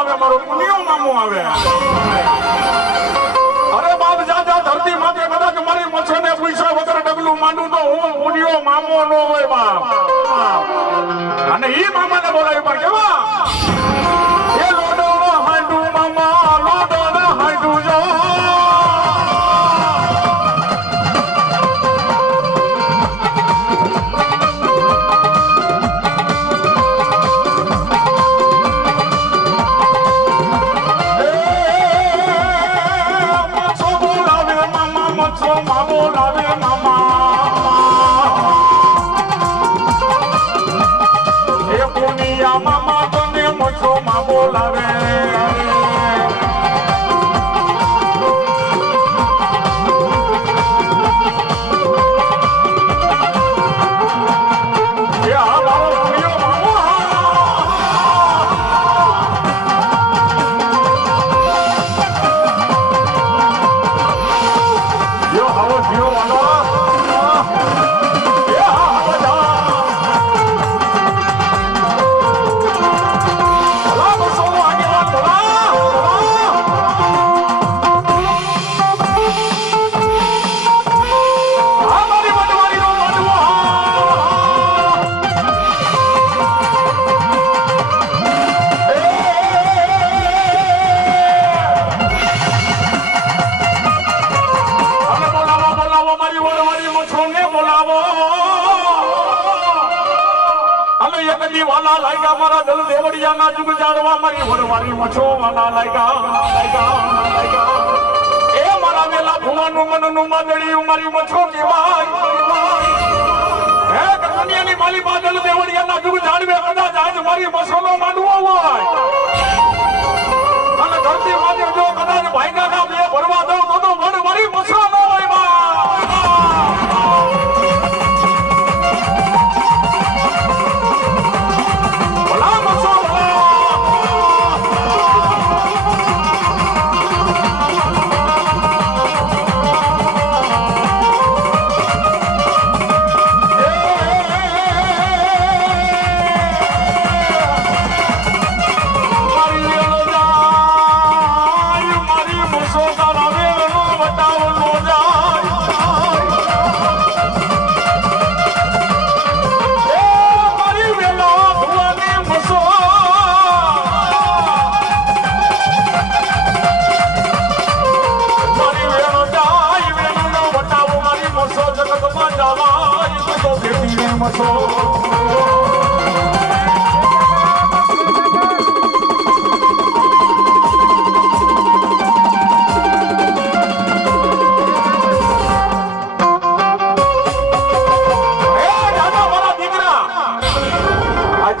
આવે મારો પુનિયો મામો આવે અરે બાપ જા જા ધરતી માથે કદાચ મારી મચ્છરને પૂછ્યા વગર ડગલું માંડું તો હું પુનિયો મામો નો હોય બાપ અને ઈ મામાને બોલાવી પણ કેવા એ લોડો હાંડુ મામા લોડો હાંડુ જો મામા તને મચ્છો માં બોલાવે વાલા લાગ્યા મારા દલ દેવડિયા ના જુગ જાણવા મારી વરવારી મછો વાલા લાગ્યા એ મારા વેલા ભુવાનું મનનું માદળિયું મારી મછો કહેવાય હે કન્યાની માલી બાદલ દેવડિયા ના જુગ જાણવે કદાચ આજ મારી મછોનો માંડવો હોય અને ધરતી માથે જો કદાચ ભાઈના ના બે ભરવા દઉં તો વરવારી મછો ન હોય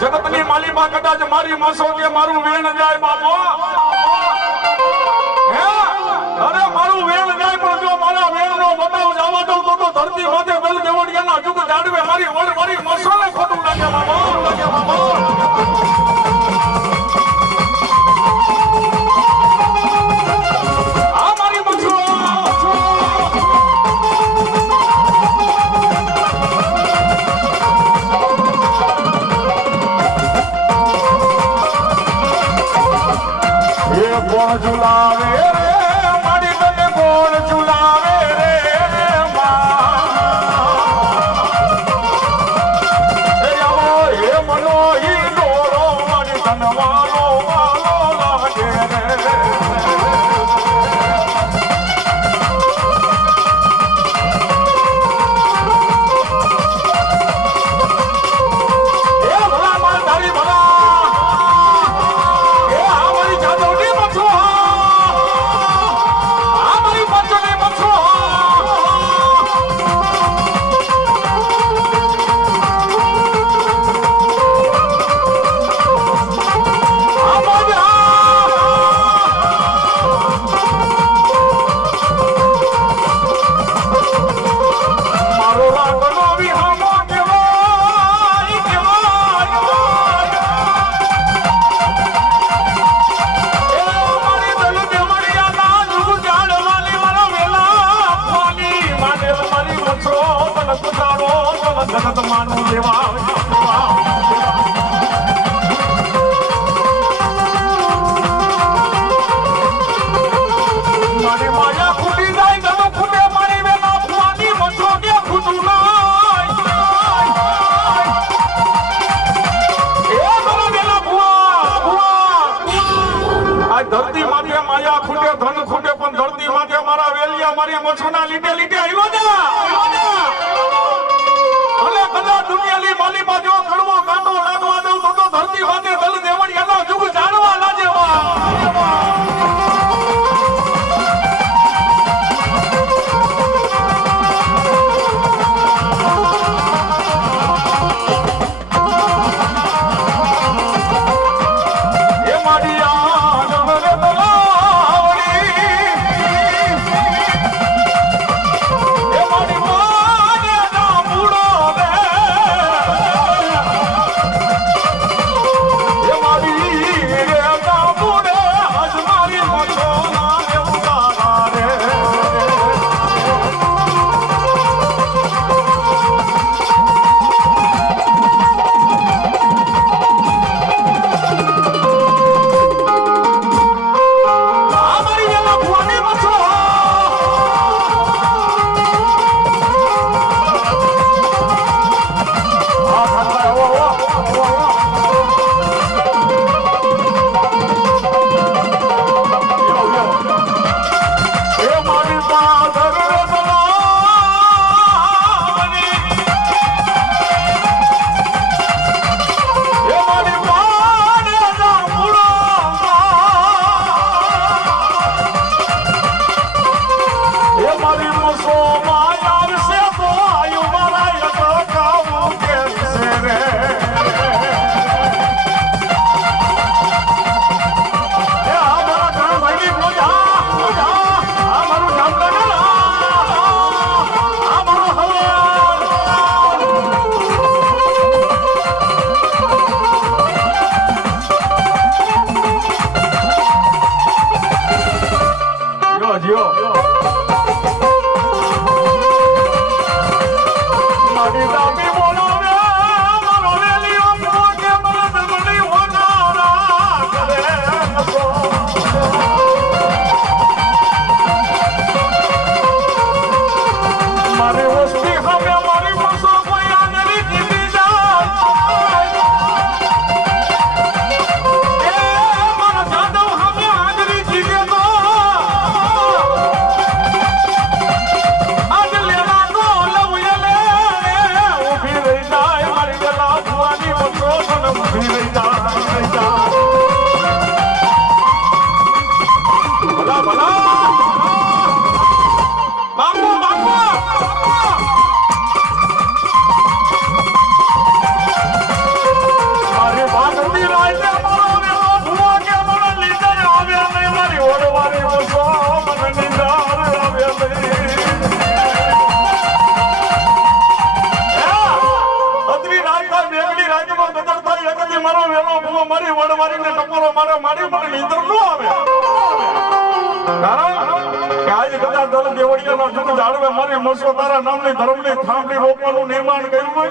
જગતની માલીમાં કદાચ મારી માસો કે મારું વેણ જાય બાપો હે અરે મારું વેણ જાય પણ જો મારા વેણનો બતાવ જવા દઉં તો ધરતી માથે બેલ દેવડિયાના જુગ જાડવે મારી વડવારી મસોને ખોટું લાગે બાપો આ મારી મસો કોણ ઝુલાવે રે મારી તને કોણ ઝુલાવે રે એ મનો ઈ ડોરો મારી ધનવાલો વાલો લાગે રે જગત માનું દેવા આ ધરતી માથે માયા ખૂટે ધન ખૂટે પણ ધરતી માથે મારા વેલિયા મારી મછોના લીટે લીટે આયલો જા ભલે કદાચ દુનિયાની માલી બાજુ કડવો કાંટો લાગવા દઉં તો ધરતી માથે દલ દેવળિયાનો જુગ જાણવા લાજે મારી વડવારીને ટકોરો મારે મારી મને નીંદર ન આવે કારણ કે આજ કદાચ દલ દેવળિયાનો જુગ જાળવે મારી મસો તારા નામની ધર્મની થાંભલી રોકવાનું નિર્માણ કર્યું હોય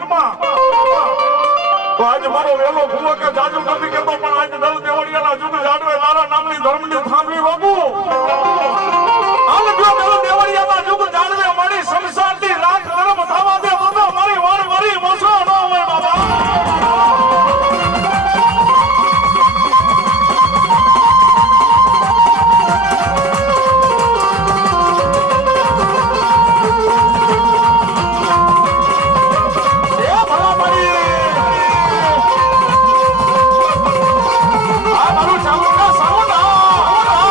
તો આજ મારો વેલો ભૂવો કે જાજુ નથી કેતો પણ આજ દલ દેવળિયાનો જુગ જાળવે તારા નામની ધર્મની થાંભલી રોકું હાલ જો દલ દેવળિયાનો જુગ જાળવે મારી સંસારની રાખ ધર્મ થવા દે તો મારી વડવારી મસો ન હોય બાબા ચામુંડા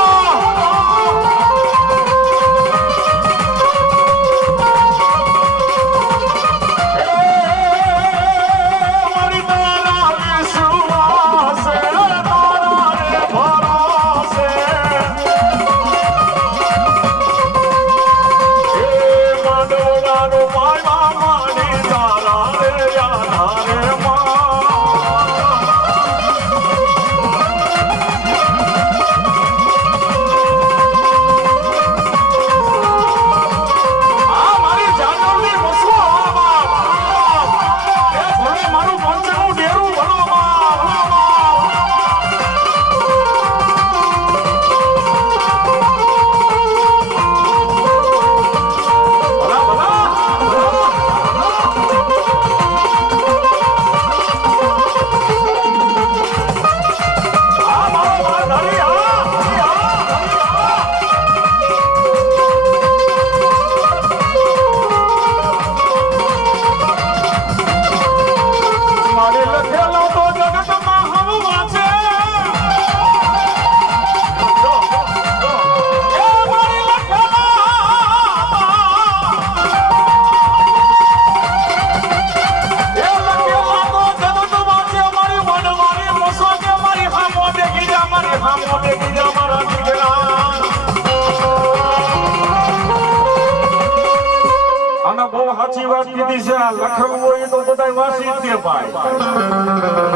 સાચી વાત કીધી છે લખવું હોય તો બધા વાસી જ ભાઈ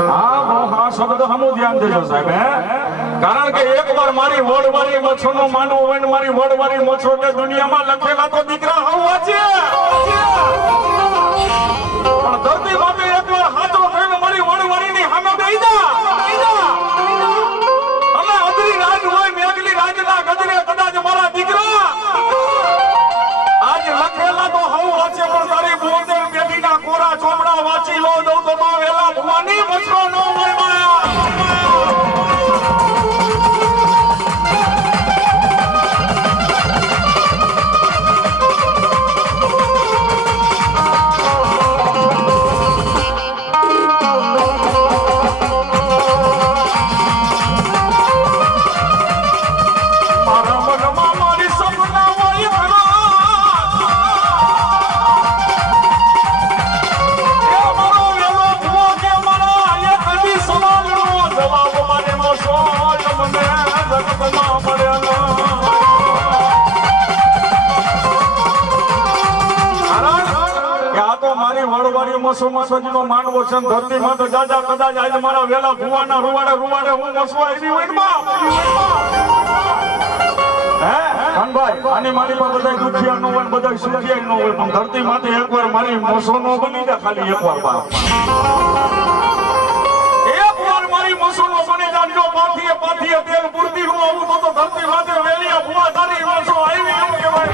હા શબ્દ હમું ધ્યાન દેજો સાહેબ કારણ કે એકવાર મારી વડવારી મચ્છો નું માનવું હોય ને મારી વડવારી મચ્છો કે દુનિયામાં લખેલા તો દીકરા હવું વાંચે પણ ધરતી માટે એકવાર હાથો થઈને મારી વડવારી ની સામે દઈ દા અને અદરી રાજ હોય મેઘલી રાજના ગજરે કદાચ મારા દીકરા આજ લખેલા તો હવું વાંચે પણ તારી બોલદેવ પેઢીના કોરા ચોમડા વાંચી લો દઉં તો વેલા ભવાની મચ્છો ન હોય માયા મસોજીનો માનવો છે ધરતી માં તો જાજા કદાચ આજે મારા વેલા ભુવાના રૂવાડે હું મસવા આવી હોય આની મારી માં બધા દુખિયા ન હોય બધા સુખિયા ન હોય પણ ધરતી માંથી એકવાર મારી મસો નો બની જાય ખાલી એકવાર મારી મસો નો બની જાજો પાથીએ તેલ પૂરતી નું આવું તો ધરતી માથે વેલિયા ભુવા તારી મસો આવી એવું કહેવાય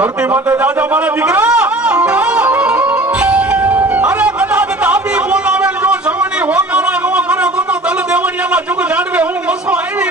ધરતી માટે જાજો મારા દીકરા અરે કદાચ દાબી બોલાવેલ જો સમણી હોકારા નો કરે તો દલ દેવણિયાના જુગ જાણવે હું મસો આવી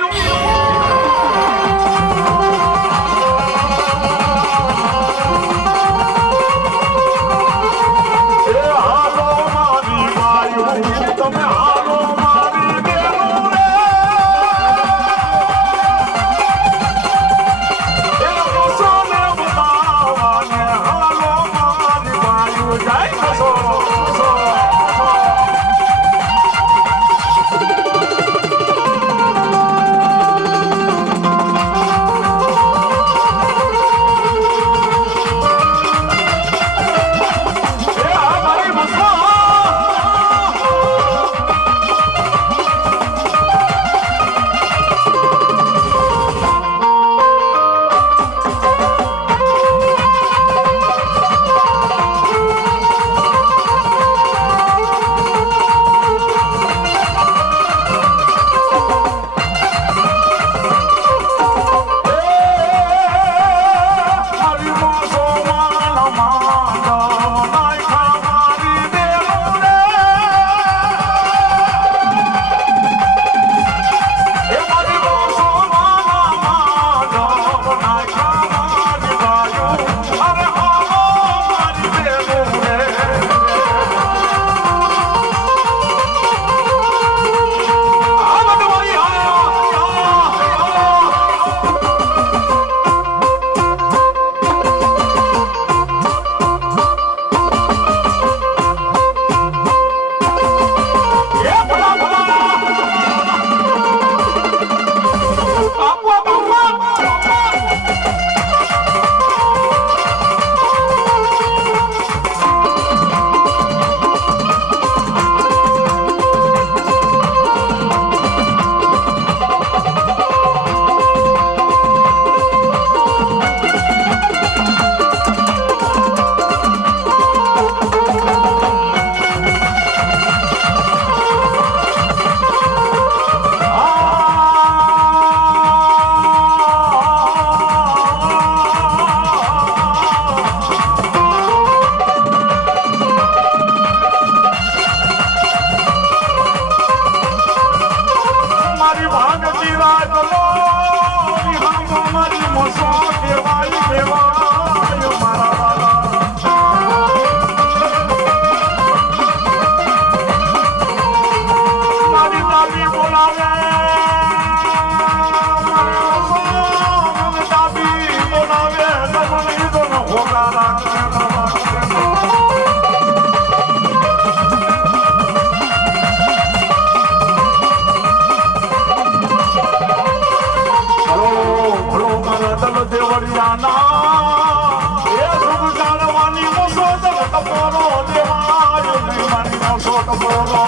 ટપોરો દેવાય નહીં મારી મોસો ટપોરો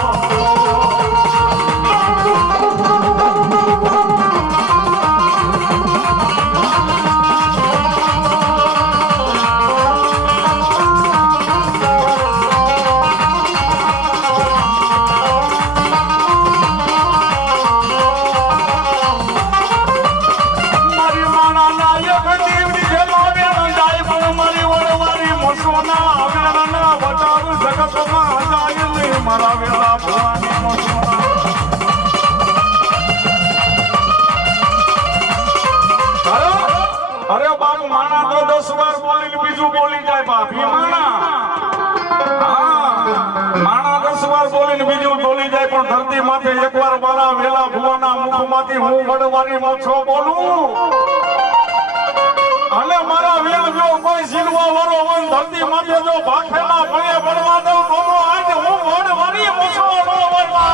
મારા વેલા ભવાની અરે બાપ માણા તો 10 વાર બોલીને બીજું બોલી જાય બાપ એ માણા માણા 10 વાર બોલીને બીજું બોલી જાય પણ ધરતી માથે એકવાર મારા વેલા ભુવાના મુખમાંથી હું વડવારી મોછો બોલું અને મારા વેલ જો કોઈ સિલવા વાળો હોય ધરતી માથે જો ભાખેલા ભળે પડવા દઉં તો આજ હું વડવારી મોછો નો વડવા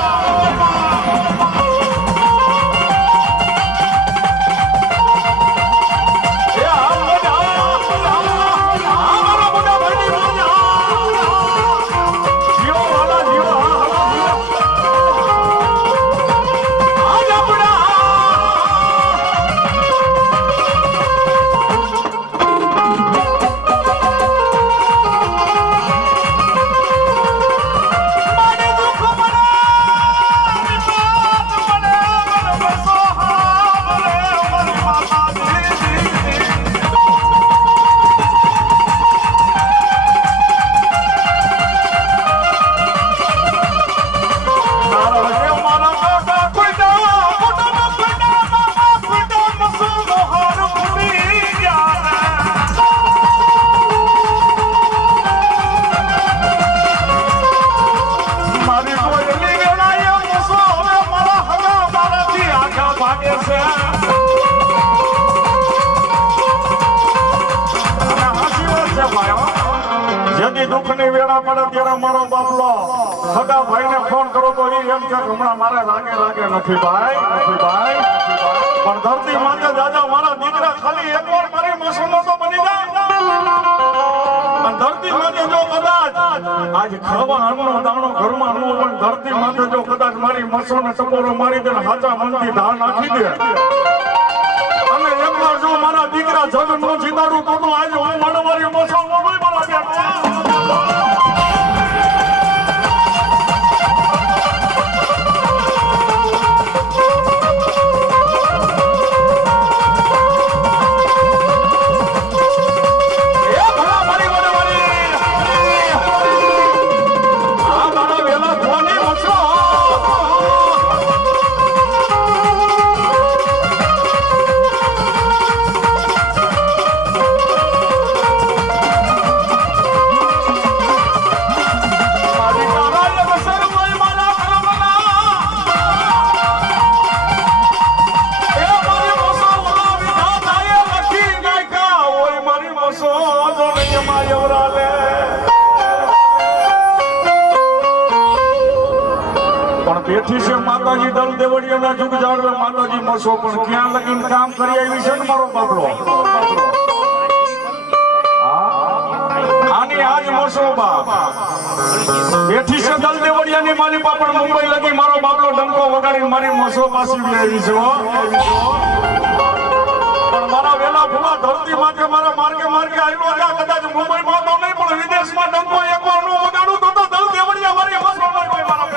દુઃખની વેળા પડે ત્યારે મારો બાપલો સગા ભાઈને ફોન કરો તો એ એમ કે હમણાં મારે લાગે નથી ભાઈ પણ ધરતી માથે દાદા મારા દીકરા ખાલી એકવાર મારી મસૂનો તો બની જાય અને ધરતી માથે જો કદાચ આજ ખાવા અન્નનો દાણો ઘરમાં ન હોય પણ ધરતી માથે જો કદાચ મારી મસૂને ટપોરો મારી દે હાચા મનથી ધાર નાખી દે અને એકવાર જો મારા દીકરા જગ નો જીતાડું તો આજે હું વડવારી મસૂ નો કોઈ મારા બેટા બેઠી છે માતાજી દલ દેવડિયાના જુગ જાળવે માતાજી મસો પણ ક્યાં લગીન કામ કરી આવી છે ને મારો બાપલો આની આજ મસો બાપ બેઠી છે દલ દેવડિયાની મારી પણ મુંબઈ લગી મારો બાપલો ડંકો વગાડીને મારી મસો પાછી આવી છે પણ મારા વેલા ભૂવા ધરતી માથે મારા માર્ગે આવેલો છે કદાચ મુંબઈમાં તો નહીં પણ વિદેશમાં ડંકો એકવાર નો વગાડું તો દલ દેવડિયા મારી મસો કોઈ મારા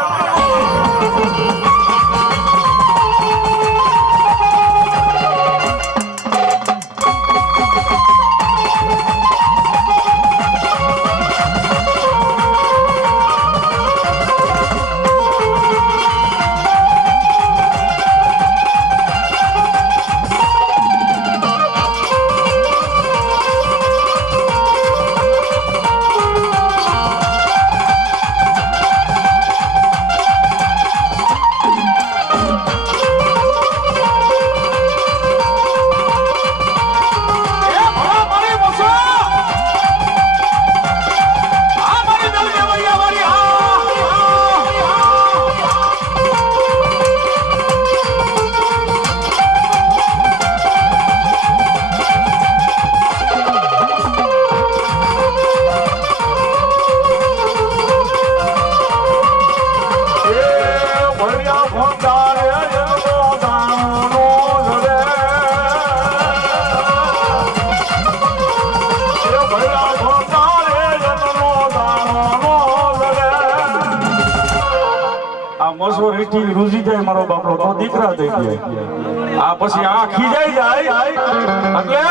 મસો રીઠી રૂજી જાય મારો બાપલો તો દીકરા થઈ ગયા આ પછી આ ખીજાઈ જાય એટલે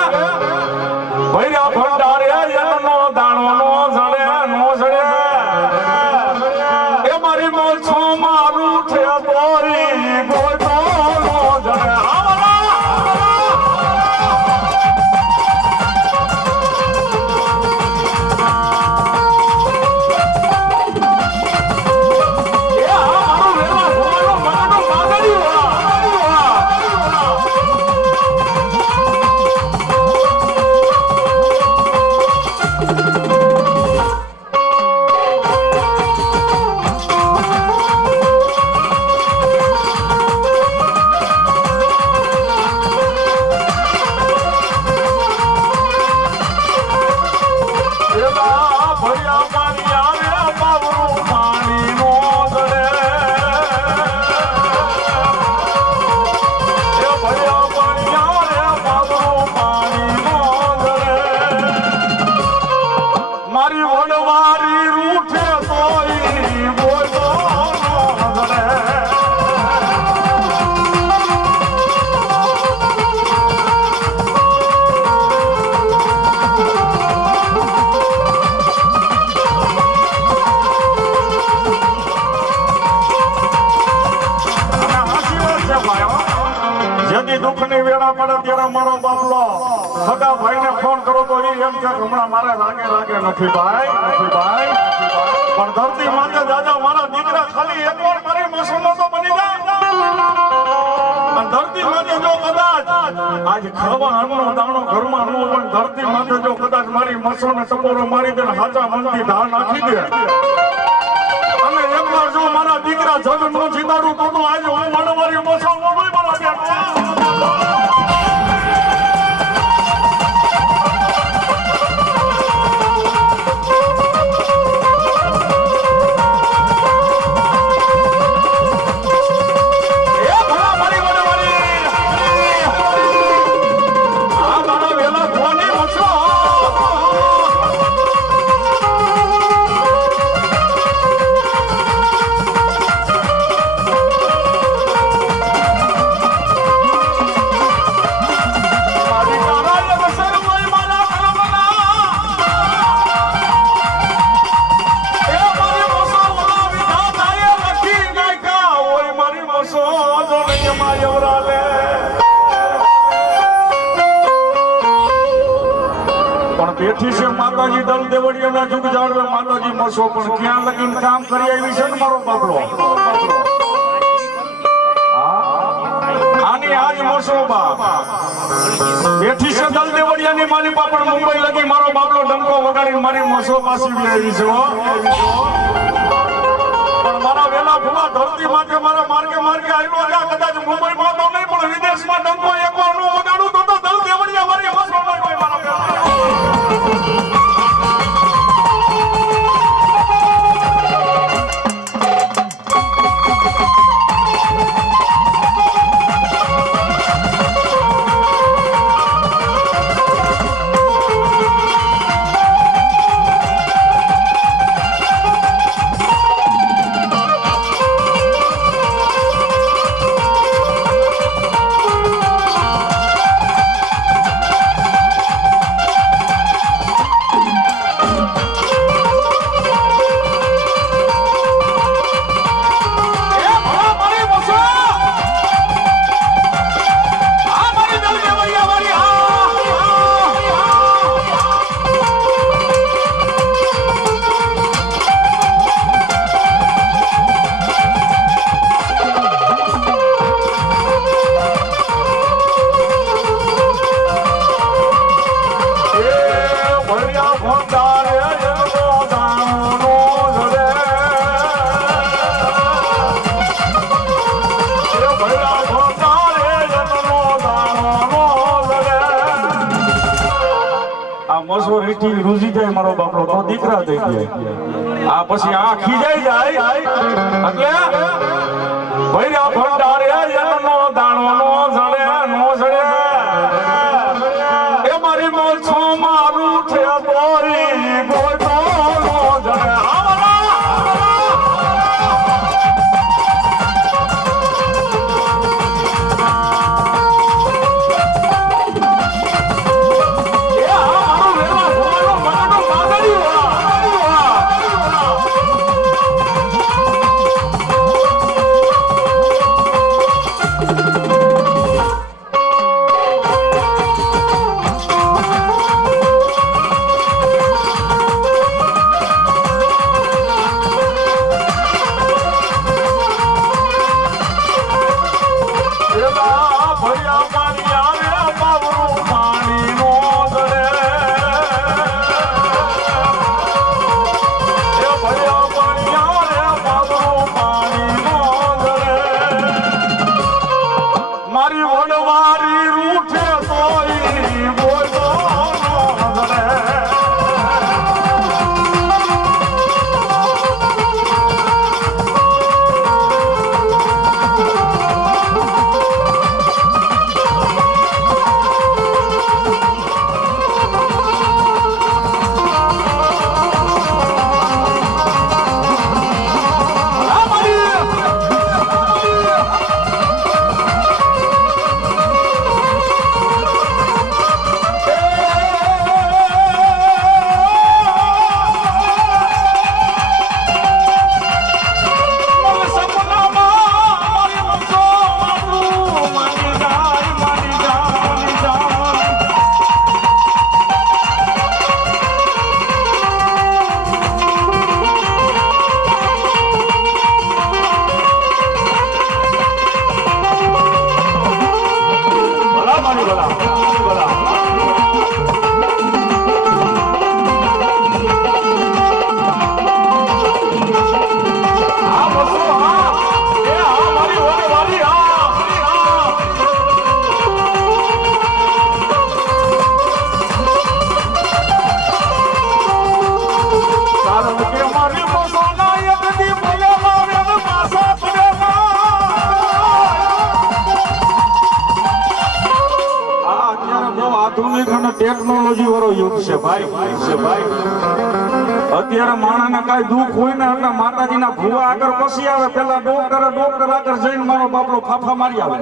ભૈરા ભંડારે એનો દાણો નો જડે નો જડે એ મારી મોલ છો મારું છે બોરી ગોતો નો જડે દુઃખની વેળા પડે ત્યારે મારો બાપલો સગા ભાઈને ફોન કરો તો એ એમ કે હમણાં મારે રાગે રાગે નથી ભાઈ પણ ધરતી માતે દાદા મારા દીકરા ખાલી એકવાર મારી મસૂલો તો બની જાય અને ધરતી માતે જો કદાચ આજ ખાવા અન્નનો દાણો ઘરમાં ન હોય ધરતી માતે જો કદાચ મારી મસોને ટપોરો મારી દે હાચા મનથી ઢા નાખી દે અને એકવાર જો મારા દીકરા જગ નો જીતાડું તો આજે હું મારી મસો નો કોઈ મારા બેટા બેઠી છે માતાજી દલ દેવડિયાના જુગ જાળવે માતાજી મસો પણ ક્યાં લગીન કામ કરી આવી છે ને મારો બાપલો આની આજ મસો બાપ બેઠી છે દલ દેવડિયાની મારી પણ મુંબઈ લગી મારો બાપલો ડંકો વગાડીને મારી મસો પાછી આવી છે પણ મારા વેલા ભૂલા ધરતી માટે મારા માર્ગે આવેલો છે કદાચ મુંબઈમાં તો નહીં પણ વિદેશમાં ડંકો એકવાર નો વગાડું તો દલ દેવડિયા મારી મસો કોઈ મારા રીઠી રૂજી જાય મારો બાપલો તો દીકરા થઈ ગયા આ પછી આ ખીજાઈ જાય એટલે ભૈરા ભંડારે એનો દાણો નો જડે નો જડે એ મારી મોલ છો મારું છે બોરી ગોતો નો જડે અત્યારે માણસને કાંઈ દુઃખ હોય ને એટલે માતાજીના ભુવા આગળ પછી આવે, પેલા ડોક્ટર આગળ જઈને મારો બાપલો ફાફા મારી આવે.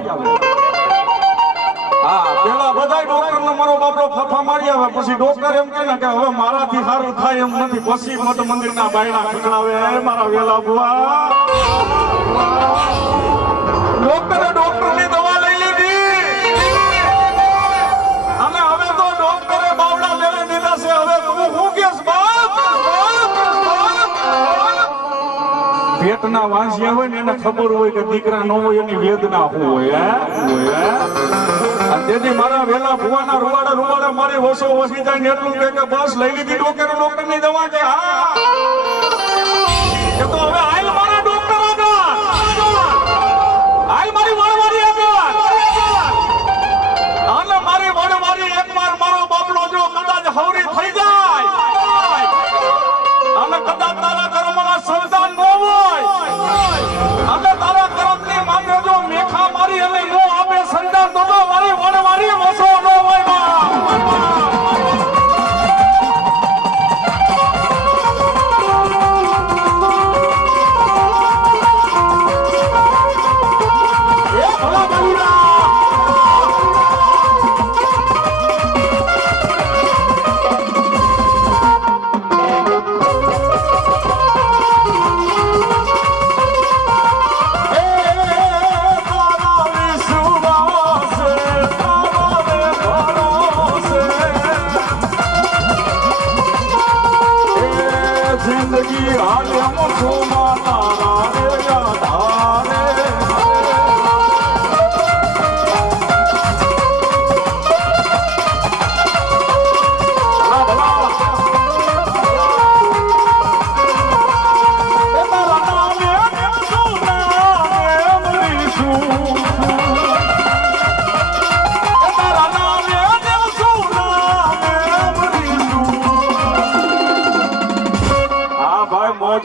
હા, પેલા બધા ડોક્ટર ને મારો બાપલો ફાફા મારી આવે, પછી ડોક્ટર એમ કહે ને કે હવે મારાથી સારું થાય એમ નથી, પછી મઠ મંદિરના બાયણા ખખડાવે મારા વેલા ભુવા. ડોક્ટરની દવા લઈ લીધી અને હવે તો ડોક્ટરે બાવડા લેવા દીધા છે. હવે તું શું કેસ બાપ? પેટના વાંસિયા હોય ને એને ખબર હોય કે દીકરા ન હોય એની વેદના શું હોય. તેથી મારા વેલા ભુવાના રૂવાડા મારી ઓછો ઓછી જાય ને એટલું કે બસ લઈ લીધી ડોક્ટરની દવા કે હા એ તો હવે હાલ મારા ડોક્ટર હાલ મારી વડવારી અને મારી વડવારી એકવાર મારો બાપલો જો કદાચ હવરી થઈ જાય અને કદાચ તારા કર્મના સંતાન ન હોય અને તારા કર્મની માત્ર જો મેખા મારી અને નો આપે સંતાન તો મારી વડવારી વસો ન હોય. जिंदगी हाले मुझो माता रे यादारे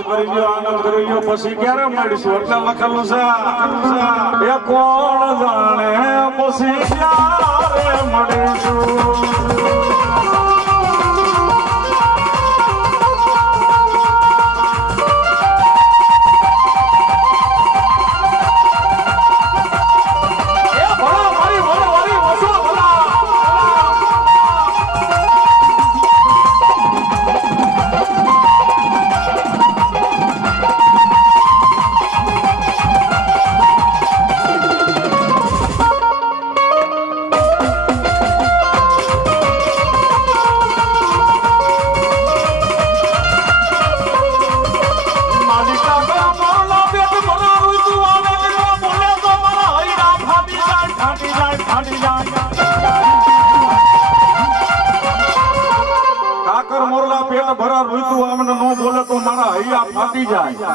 કરી લ્યો, આનંદ કરી લ્યો, પછી ક્યારે મળીશું એટલે લખેલું છે એ કોણ જાણે પછી ક્યારે મળીશું. ભરા ઋતુ આમને નો બોલે તો મારા હૈયા ફાટી જાય.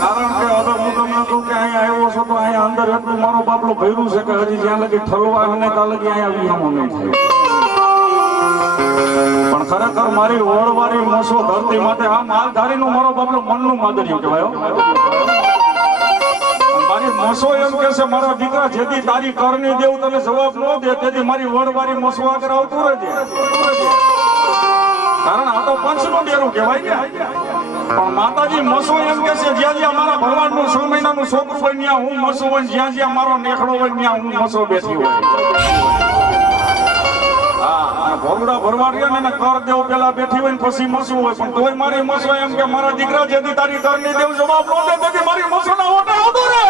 કારણ કે હવે હું તમને કહું કે અહીંયા આવ્યો છો તો અહીંયા અંદર એટલું મારો બાપલો ભર્યું છે કે હજી જ્યાં લગી ઠલવા અને ત્યાં લગી અહીંયા વિહામો નહીં થાય. પણ ખરેખર મારી ઓળવારી મોસો ધરતી માટે આ માલધારીનું મારો બાપલો મનનું માદરિયું કહેવાય. મારી મોસો એમ કે છે મારા દીકરા જેથી તારી કરની દેવું તને જવાબ ન દે તેથી મારી વડવારી મોસો આગળ આવતું રહેજે. કારણ આ તો પંચનું ડેરું કહેવાય ને. પણ માતાજી મોસો એમ કે છે જ્યાં જ્યાં મારા ભગવાનનું 6 મહિનાનું છોકરું હોય ત્યાં હું મોસો હોય, જ્યાં જ્યાં મારો નેખડો હોય ત્યાં હું મોસો બેઠી હોય. હા, ભોગડા ભરવાડિયા ને કર દેવ પેલા બેઠી હોય ને પછી મોસો હોય, પણ તોય મારી મોસો એમ કે મારા દીકરા જેથી તારી કરની દેવ જવાબ ન દે તેથી મારી મોસો ના ઓટે આવતો રે.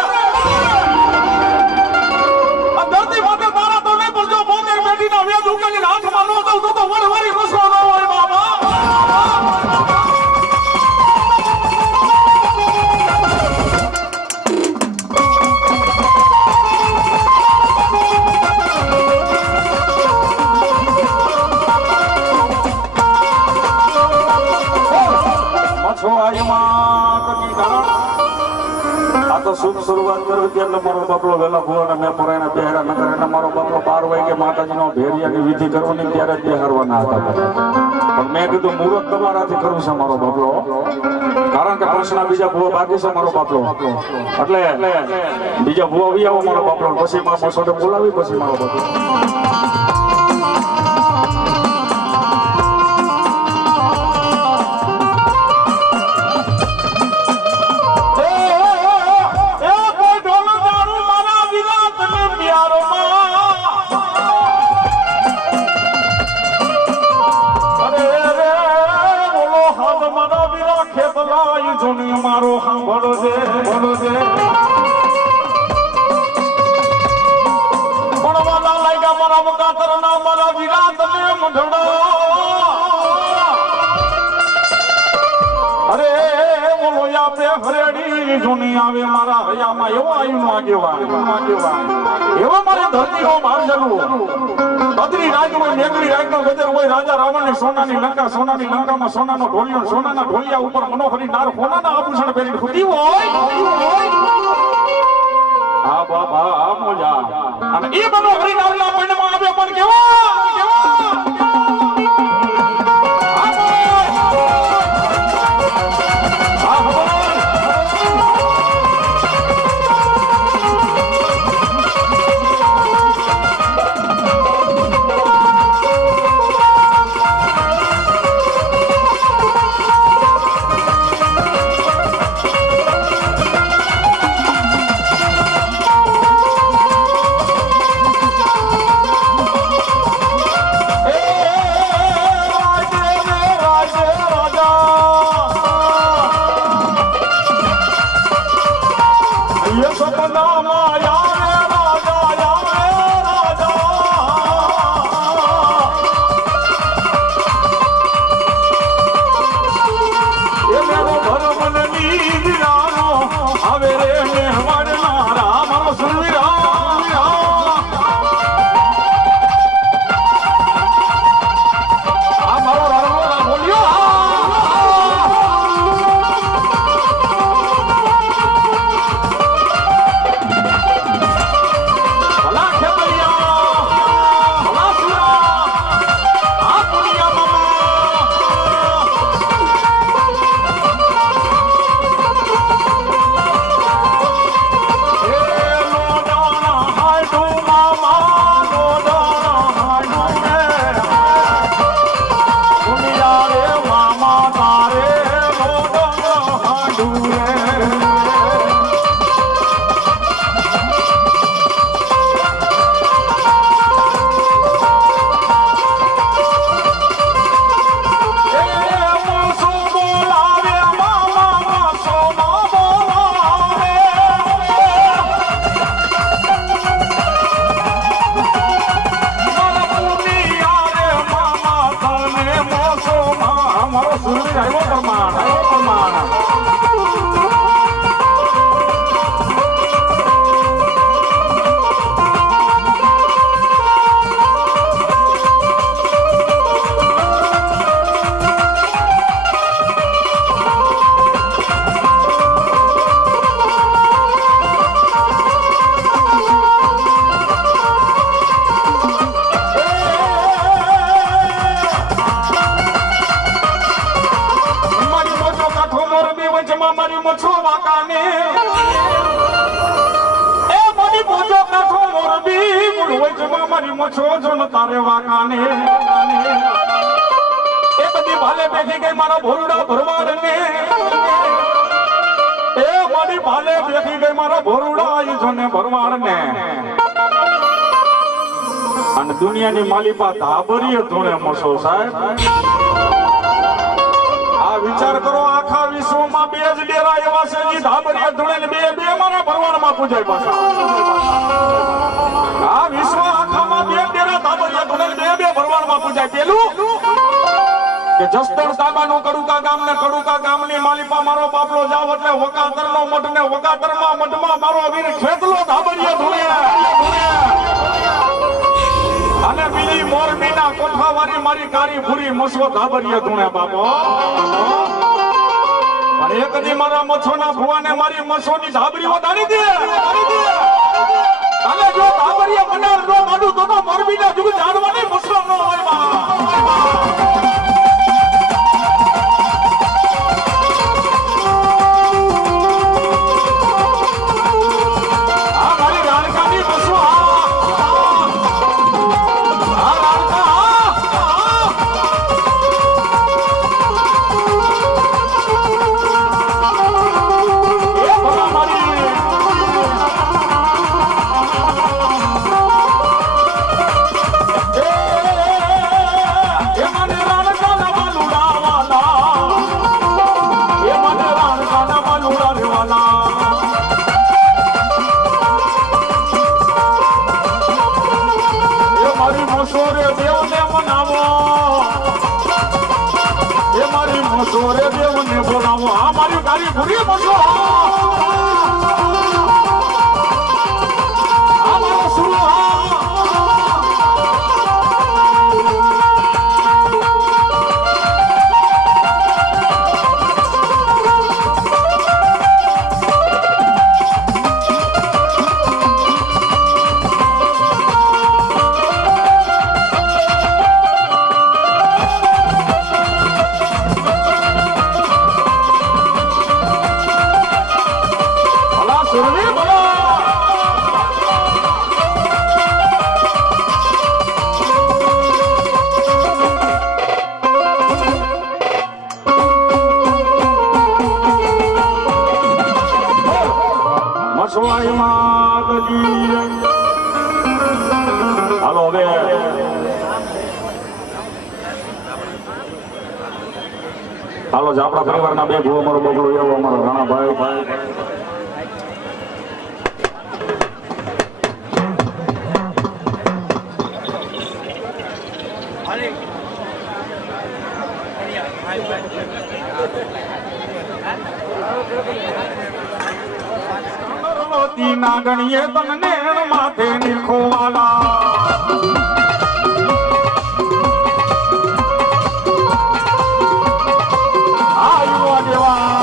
આ ધરતી માટે તારા તો નહીં પણ જો બોતેર બેઠીના વેદ ઉકેલી હાથમાં ન દઉં તો વડવારી મોસો ન હોય બાબા. આ તો શુભ શરૂઆત કરવી હતી એટલે મારો બાપલો વેલા ભુવાને મેં પરાયના પહેરા ન કરે એટલે મારો બાપલો 12 વાગે માતાજીનો ભેરિયાની વિધિ કરવાની ત્યારે જ બેહારવાના હતા. પણ મેં કીધું મુહૂર્ત તમારાથી કરવું છે મારો બાપલો, કારણ કે પ્રશ્ન બીજા ભુવા બાકી છે મારો બાપલો. એટલે બીજા ભુવા આવી આવો મારો બાપલો, પછી મારા મોસોને બોલાવી પછી મારો બાપલો. વીરા ખેતલાઈ જોની મારો સાંભળો છે બોલો છે ભણવાના લાગ્યા મારા વકાતર ના મારા વીરા તને મંડળો અરે બોલો આપે હરેડી જોની આવે મારા હયામાં એવો આયુનો આગેવાન એવો મારે ધરતીનો મારજલું બદરી રાજમાં મેઘરી રાજનો ગજર હોય રાજા રાવણને સોનાની લંકામાં સોનાનો ઢોલિયો સોનાના ઢોલિયા ઉપર મનોહરી નાર સોનાના આભૂષણ પહેરીને ખુદી હોય આ બાબા આ મોજા અને એ મનોહરી નારના પૈણમાં આવે પણ કેવા મારી મછો વાકાને એ મારી મોજો કાઠો મોરબી મુળવે જમા મારી મછો જોન તારે વાકાને એ બધી ભાલે બેઠી ગઈ મારા ભોરડા ભરવાડને એ મારી ભાલે બેઠી ગઈ મારા ભોરડા આઈ જોને ભરવાડને અને દુનિયાની માલિપા ધાબરીએ ધોણે મસો સાહેબ વિચાર કરો આખા વિશ્વમાં બે જ ડેરા એવા છે જે ધાબરિયા ધૂણે બે બે મારા ભરવાડમાં પૂજાય પાછા આ વિશ્વ આખામાં બે ડેરા ધાબરિયા ધૂણે બે બે ભરવાડમાં પૂજાય પેલું કે જસ્તર તાબાનો કડુકા ગામની માલિપા મારો બાપલો જાવ એટલે વકાતરનો મઠ ને વકાતરમાં મઠમાં મારો વીર ખેતલો ધાબરિયા ધૂણે અને બીજી મોરબીના કોઠાવાળી મારી કારી ભૂરી મસવો ધાબરિયા ધૂણે બાપો અને એક દી મારા મછોના ભુવાને મારી મસોની ધાબરી વધારી દે અને જો ધાબરિયા મનાર નો માડું તો મોરબીના જુગ જાણવાની મસલો ન હોય બા Come on, સોરે દેવને બોલાવો આ મારી ગાડી ભૂરી બસો આ મારો સુરો હાલો હવે હાલો આપણા પરિવારના બે ભૂ અમારો બગડો એવો અમારો ઘણા ભાઈ નાગણીએ તમને માથે નીખોવાલા આયુ દેવા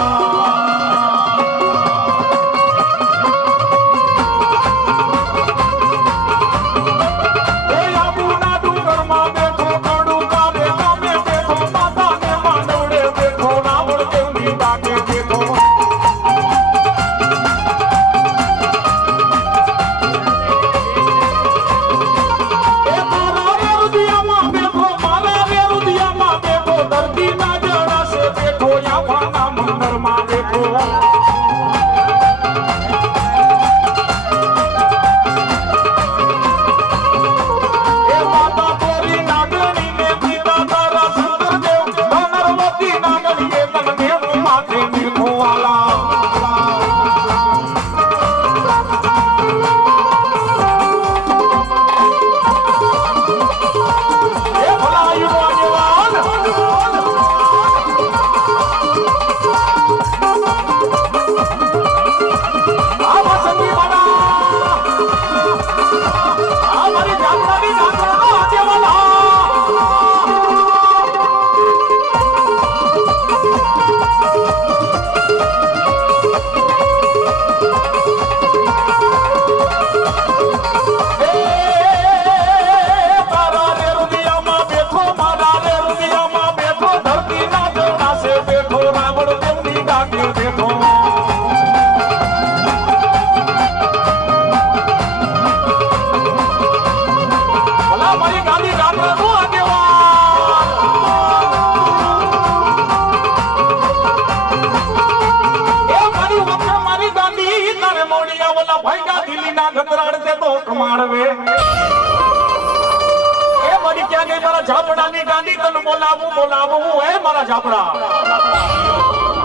બોલાવું હે મારા ઝાપડા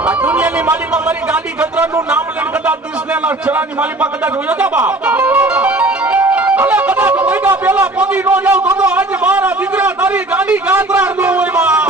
આ દુનિયાની માલિકા મારી ગાડી ગતરાનું નામ લઈને કદાચ દુશ્મનના છરાની માલિકા કદાચ હોય તો બાપ અલે કદાચ કોઈના પેલા પોતી નો જાવ તો આજ મારા દીકરા તારી ગાડી ગાતરા નો હોય બા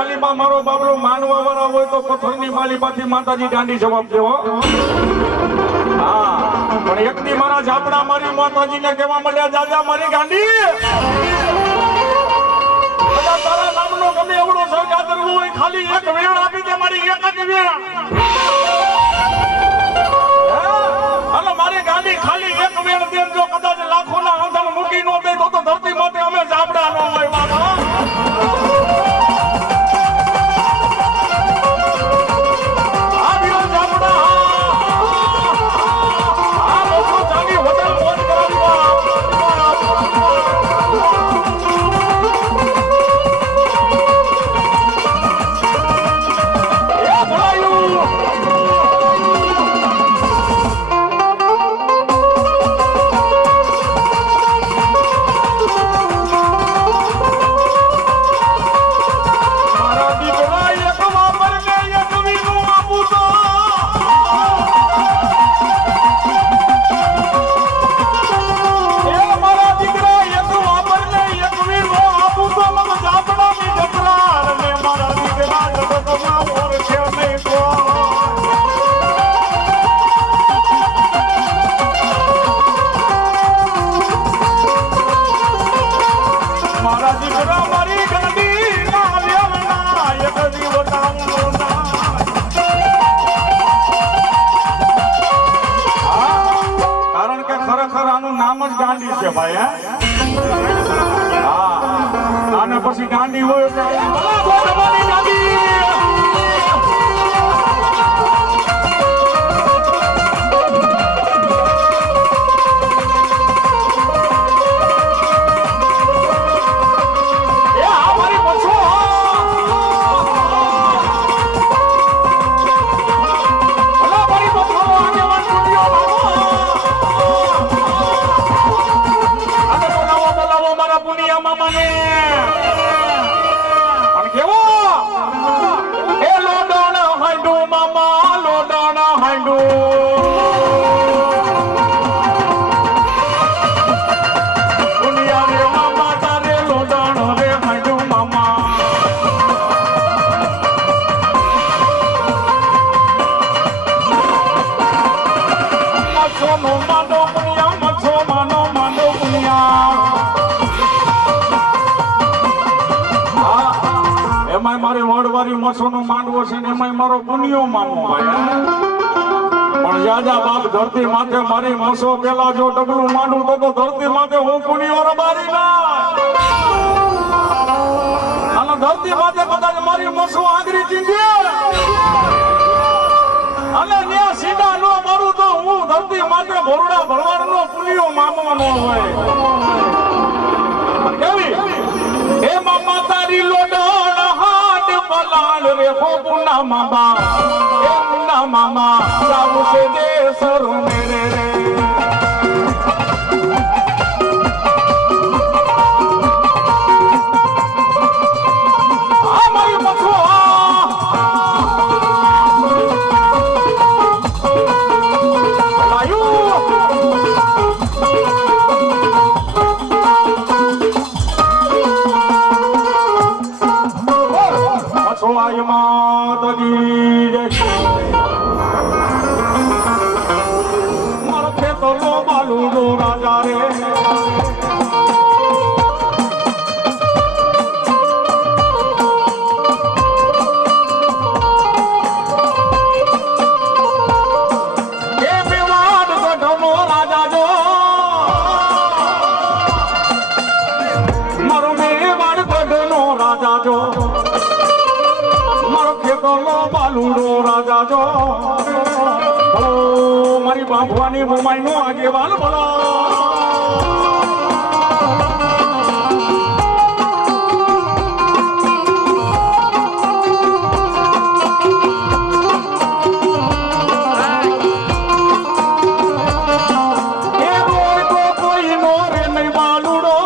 માલીમાં મારો બાબલો માનવા વાળા હોય તો પથ્થરની માલીમાંથી માતાજી દાંડી જવાબ દેવો. હા, પણ એકદી મારા ઝાપડા મારી માતાજીને કહેવા મળ્યા, જાજા મારી ગાંડી તારા નામનો ગમે એવડો સૌદા કરવો હોય, ખાલી એક વેણ આપી દે, મારી એક જ વેણ. હાલો મારી ગાંડી ખાલી એક વેણ દે. જો કદાચ લાખોના આંધણ મૂકી નો દે તો ધરતી માટે અમે ઝાપડા નો હોય બાબા. ગાંડી છે ભાઈ. હા, આને પછી ગાંડી હોય મારે વડવારી મસોનો માંડવો છે ને એમાં મારો પુનિયો મામો ભાઈ. પણ જાજા બાપ ધરતી માથે મારી મસો પેલા જો ડગલું માંડવું તો ધરતી માથે હું પુનિયો રબારી ના. અને ધરતી માથે કદાચ મારી મસો આંગળી ચીંધે અને ત્યાં સીધા નો મારું તો હું ધરતી માથે ભોરડા ભરવાડનો પુનિયો મામો નો હોય. કેવી હે મામા તારી લોડો લાલ રે હો પુના મામા, એ પુના મામા સાબુ સે દે સરો મેરે રે. આ મારી મથો મારો ખેતો લો બાલુડો રાજા રે. એ મેવાડ ગઢનો રાજા જો, મારો મેવાડ ગઢનો રાજા જો, બાલુડો રાજા જો. મારી બાંભવાની મોમાઈ નો આગેવાન બોલો. કોઈ નો રે નહીં બાલુડો,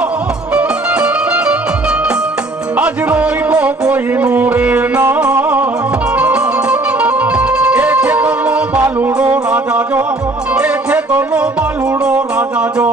આજ રોઈ કોઈ નો રે ના. બાલુડો રાજા જો, એ ખેતરનો બાલુડો રાજા જો.